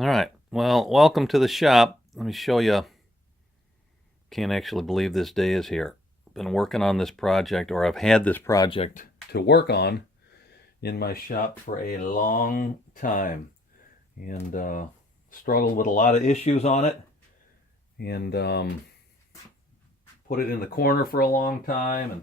All right. Well, welcome to the shop. Let me show you. Can't actually believe this day is here. Been working on this project, or I've had this project to work on in my shop for a long time, and struggled with a lot of issues on it, and put it in the corner for a long time, and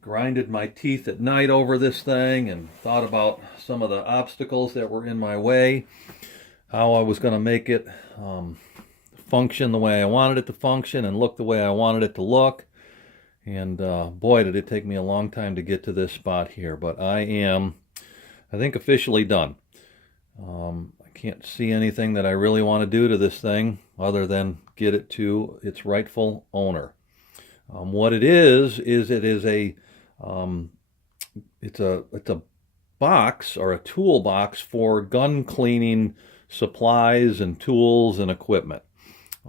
grinded my teeth at night over this thing, and thought about some of the obstacles that were in my way, how I was going to make it function the way I wanted it to function and look the way I wanted it to look. And boy, did it take me a long time to get to this spot here. But I am, I think, officially done. I can't see anything that I really want to do to this thing other than get it to its rightful owner. What it is it is it's a box, or a toolbox, for gun cleaning supplies and tools and equipment.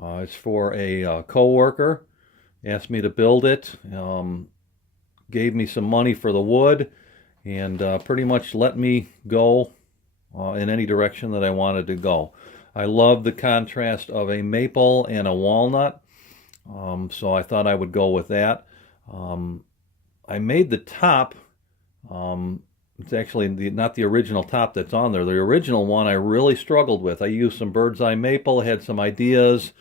It's for a co-worker. Asked me to build it, gave me some money for the wood, and pretty much let me go in any direction that I wanted to go. I love the contrast of a maple and a walnut, so I thought I would go with that. I made the top. It's actually not the original top that's on there. The original one I really struggled with. I used some bird's eye maple, had some ideas,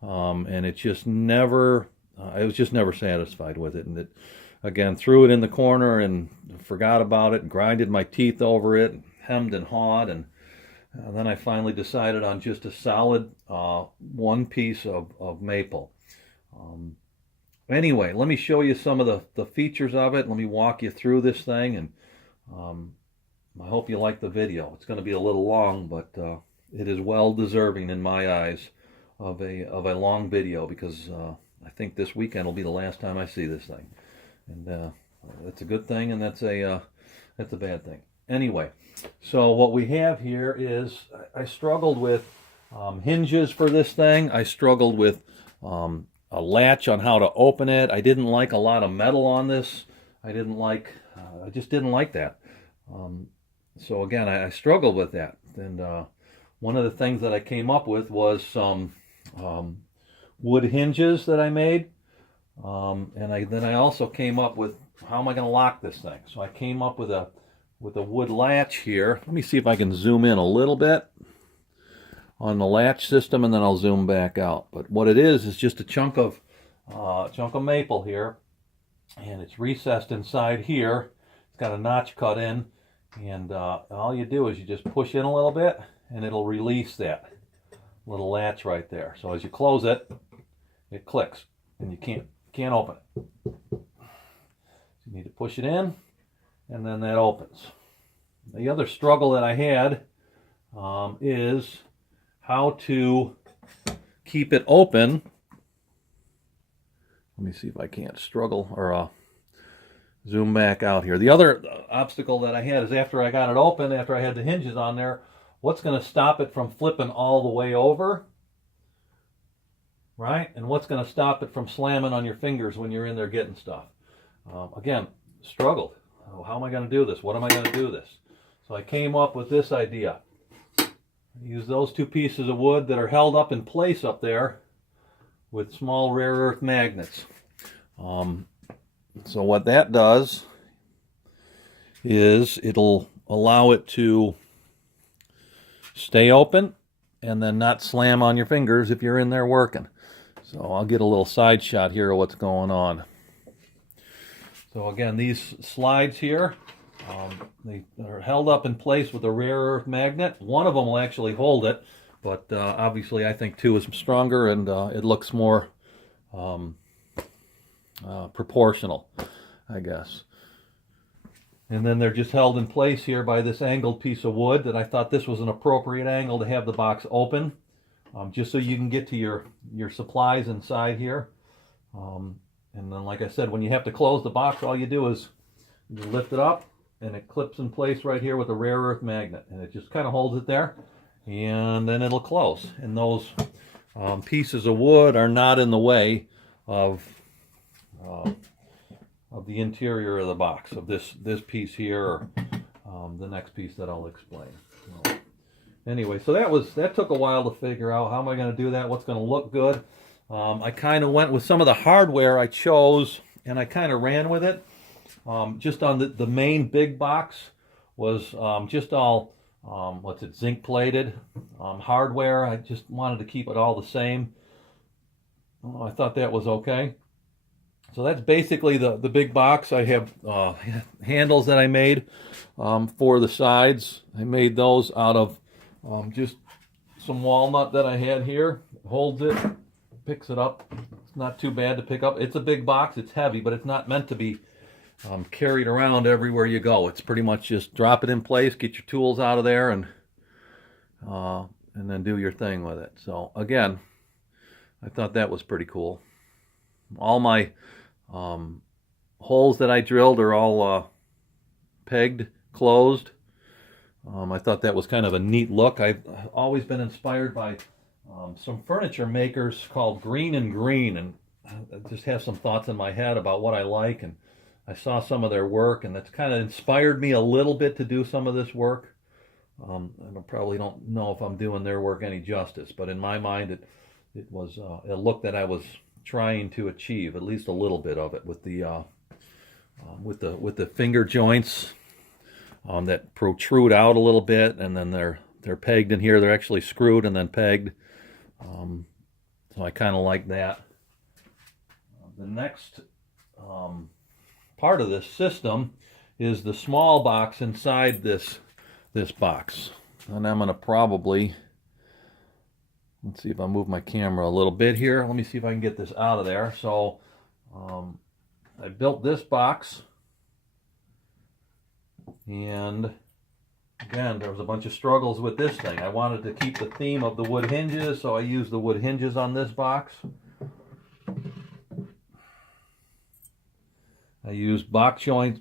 and it just never, I was just never satisfied with it. And it, again, threw it in the corner and forgot about it, and grinded my teeth over it, and hemmed and hawed, and then I finally decided on just a solid one piece of maple. Anyway, let me show you some of the features of it. Let me walk you through this thing, and I hope you like the video. It's going to be a little long, but it is well deserving in my eyes of a long video, because I think this weekend will be the last time I see this thing, and that's a good thing, and that's a bad thing. Anyway, so what we have here is, I struggled with hinges for this thing. I struggled with a latch on how to open it. I didn't like a lot of metal on this. I just didn't like that. So again, I struggled with that. And one of the things that I came up with was some wood hinges that I made. And then I also came up with, how am I going to lock this thing? So I came up with a wood latch here. Let me see if I can zoom in a little bit on the latch system, and then I'll zoom back out. But what it is just a chunk of maple here, and it's recessed inside here. It's got a notch cut in, and all you do is you just push in a little bit, and it'll release that little latch right there. So as you close it, it clicks, and you can't open it. You need to push it in, and then that opens. The other struggle that I had is how to keep it open. Let me see if I can't zoom back out here. The other obstacle that I had is, after I got it open, after I had the hinges on there, what's going to stop it from flipping all the way over, right? And what's going to stop it from slamming on your fingers when you're in there getting stuff? Again, struggled. How am I going to do this? What am I going to do this? So I came up with this idea. Use those two pieces of wood that are held up in place up there with small rare earth magnets. So what that does is it'll allow it to stay open and then not slam on your fingers if you're in there working. So I'll get a little side shot here of what's going on. So again, these slides here, they are held up in place with a rare earth magnet. One of them will actually hold it, but obviously I think two is stronger, and it looks more proportional, I guess. And then they're just held in place here by this angled piece of wood that I thought this was an appropriate angle to have the box open, just so you can get to your supplies inside here. And then, like I said, when you have to close the box, all you do is you lift it up, and it clips in place right here with a rare earth magnet, and it just kind of holds it there, and then it'll close. And those pieces of wood are not in the way of the interior of the box, of this piece here, or the next piece that I'll explain. anyway, so that took a while to figure out. How am I going to do that? What's going to look good? I kind of went with some of the hardware I chose, and I kind of ran with it. Just on the main big box was just all zinc plated hardware. I just wanted to keep it all the same. I thought that was okay. So that's basically the big box. I have handles that I made for the sides. I made those out of just some walnut that I had here. Holds it, picks it up. It's not too bad to pick up. It's a big box. It's heavy, but it's not meant to be carried around everywhere you go. It's pretty much just drop it in place, get your tools out of there, and then do your thing with it. So again, I thought that was pretty cool. All my holes that I drilled are all pegged, closed. I thought that was kind of a neat look. I've always been inspired by some furniture makers called Green and Green, and I just have some thoughts in my head about what I like, and I saw some of their work, and that's kind of inspired me a little bit to do some of this work. I probably don't know if I'm doing their work any justice, but in my mind it was a look that I was trying to achieve, at least a little bit of it, with the finger joints that protrude out a little bit, and then they're pegged in here. They're actually screwed and then pegged. So I kind of like that. The next part of this system is the small box inside this box, and I'm going to probably, let's see if I move my camera a little bit here. Let me see if I can get this out of there. So I built this box, and again, there was a bunch of struggles with this thing. I wanted to keep the theme of the wood hinges, so I used the wood hinges on this box. I used box joints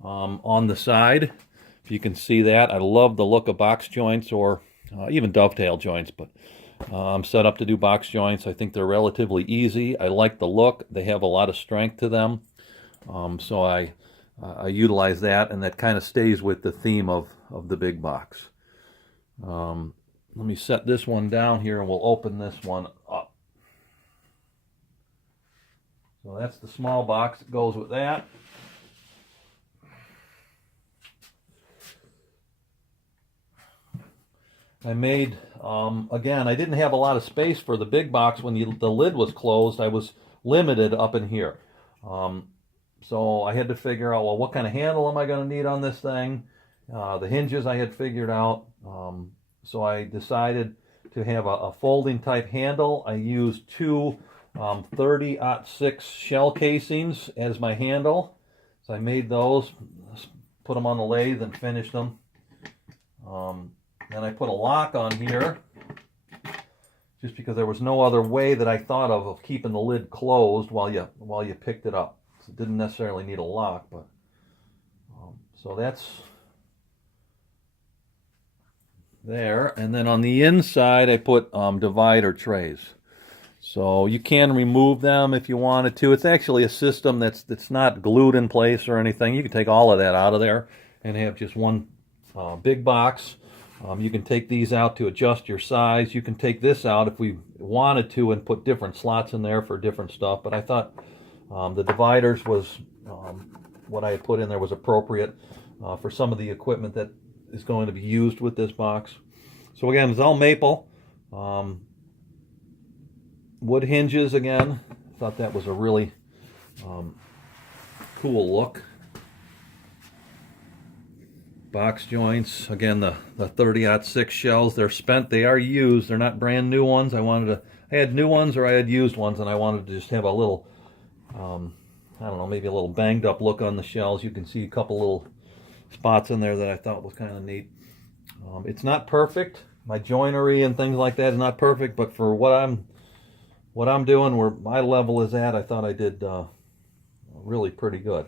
on the side. If you can see that, I love the look of box joints, or even dovetail joints, but I'm set up to do box joints. I think they're relatively easy. I like the look. They have a lot of strength to them. So I utilize that, and that kind of stays with the theme of the big box. Let me set this one down here, and we'll open this one up. So that's the small box that goes with that. I made, again, I didn't have a lot of space for the big box when the lid was closed. I was limited up in here. So I had to figure out, well, what kind of handle am I going to need on this thing? The hinges I had figured out. So I decided to have a folding type handle. I used two 30-06 shell casings as my handle. So I made those, put them on the lathe and finished them. Then I put a lock on here, just because there was no other way that I thought of keeping the lid closed while you picked it up. So it didn't necessarily need a lock, but so that's there. And then on the inside, I put divider trays. So you can remove them if you wanted to. It's actually a system that's not glued in place or anything. You can take all of that out of there and have just one big box. You can take these out to adjust your size. You can take this out if we wanted to and put different slots in there for different stuff. But I thought the dividers was what I had put in there was appropriate for some of the equipment that is going to be used with this box. So again, it's all maple. Wood hinges again. I thought that was a really cool look. Box joints, again, the 30-06 shells. They're spent, they are used, they're not brand new ones. I had new ones or I had used ones, and I wanted to just have a little, I don't know, maybe a little banged up look on the shells. You can see a couple little spots in there that I thought was kind of neat. It's not perfect. My joinery and things like that is not perfect, but for what I'm doing, where my level is at, I thought I did really pretty good.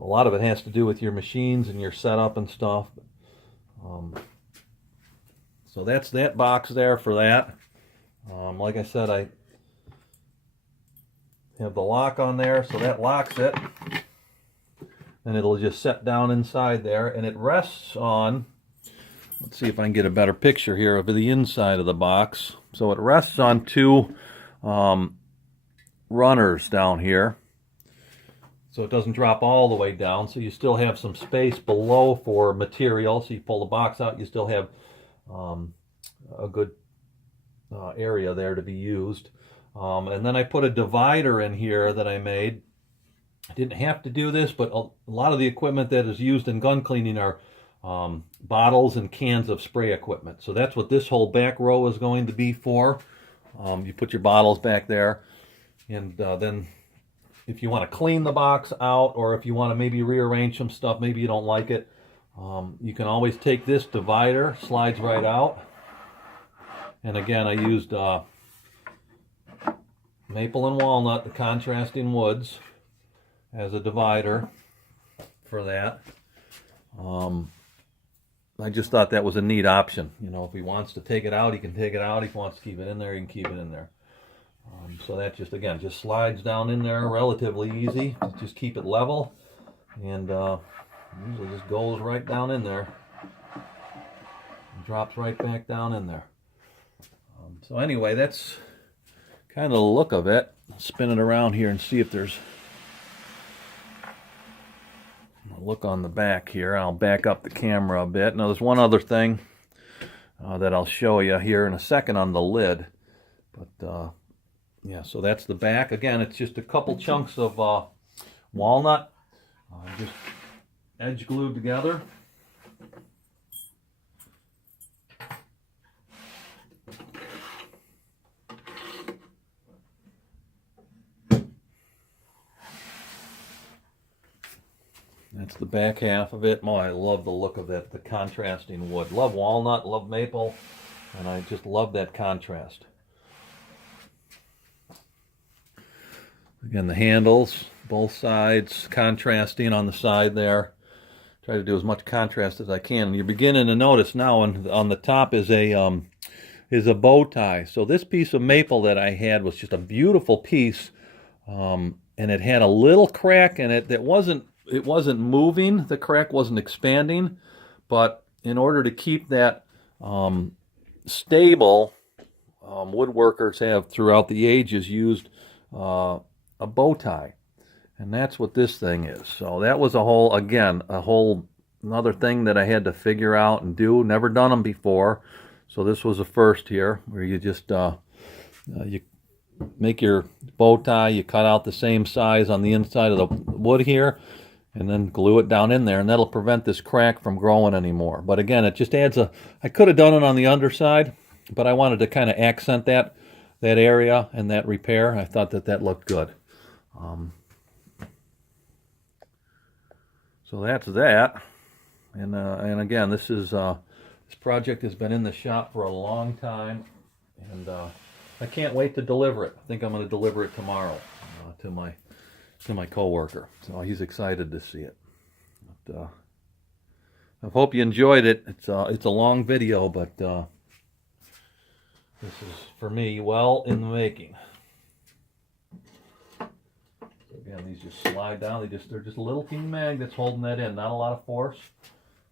A lot of it has to do with your machines and your setup and stuff. So that's that box there for that. Like I said, I have the lock on there, so that locks it. And it'll just set down inside there, and it rests on let's see if I can get a better picture here of the inside of the box. So it rests on two runners down here, so it doesn't drop all the way down, so you still have some space below for material. So you pull the box out, you still have a good area there to be used. And then I put a divider in here that I made. I didn't have to do this, but a lot of the equipment that is used in gun cleaning are bottles and cans of spray equipment. So that's what this whole back row is going to be for. You put your bottles back there, and then if you want to clean the box out, or if you want to maybe rearrange some stuff, maybe you don't like it, you can always take this divider, slides right out. And again, I used maple and walnut, the contrasting woods, as a divider for that. I just thought that was a neat option. You know, if he wants to take it out, he can take it out. If he wants to keep it in there, he can keep it in there. So that just, again, just slides down in there relatively easy. Just keep it level, and usually just goes right down in there and drops right back down in there. So anyway, that's kind of the look of it. I'll spin it around here and see if there's a look on the back here. I'll back up the camera a bit. Now there's one other thing that I'll show you here in a second on the lid. But yeah, so that's the back. Again, it's just a couple chunks of walnut, just edge glued together. That's the back half of it. Oh, I love the look of it, the contrasting wood. Love walnut, love maple, and I just love that contrast. Again, the handles, both sides, contrasting on the side there. Try to do as much contrast as I can. You're beginning to notice now on the top is a bow tie. So this piece of maple that I had was just a beautiful piece, and it had a little crack in it that wasn't moving. The crack wasn't expanding, but in order to keep that stable, woodworkers have throughout the ages used a bow tie, and that's what this thing is. So that was another thing that I had to figure out and do. Never done them before, so this was a first here, where you just you make your bow tie, you cut out the same size on the inside of the wood here, and then glue it down in there, and that'll prevent this crack from growing anymore. But again, it just adds I could have done it on the underside, but I wanted to kind of accent that area and that repair. I thought that looked good. So that's that. And again, this project has been in the shop for a long time, and I can't wait to deliver it. I think I'm going to deliver it tomorrow to my coworker. So he's excited to see it. But, I hope you enjoyed it. It's a long video, but this is, for me, well in the making. Again, these just slide down. They're just little teeny magnets holding that in. Not a lot of force.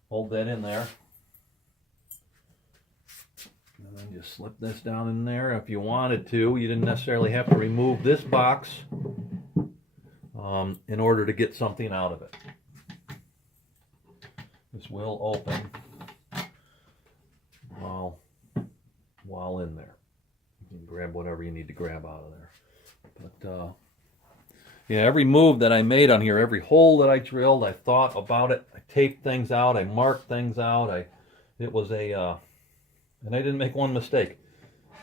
Hold that in there. And then just slip this down in there if you wanted to. You didn't necessarily have to remove this box in order to get something out of it. This will open while in there. You can grab whatever you need to grab out of there. But yeah, every move that I made on here, every hole that I drilled, I thought about it. I taped things out. I marked things out. And I didn't make one mistake,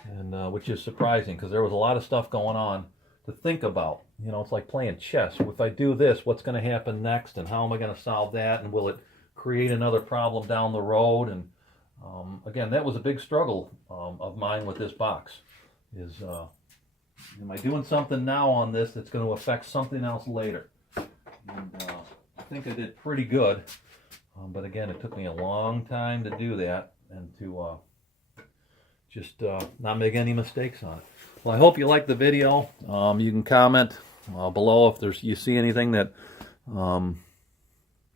and which is surprising, because there was a lot of stuff going on to think about. You know, it's like playing chess. If I do this, what's going to happen next, and how am I going to solve that, and will it create another problem down the road? And again, that was a big struggle of mine with this box. Am I doing something now on this that's going to affect something else later? And I think I did pretty good, but again, it took me a long time to do that, and to just not make any mistakes on it. Well, I hope you liked the video. You can comment below if you see anything that I don't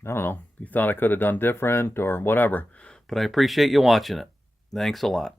know, you thought I could have done different or whatever. But I appreciate you watching it. Thanks a lot.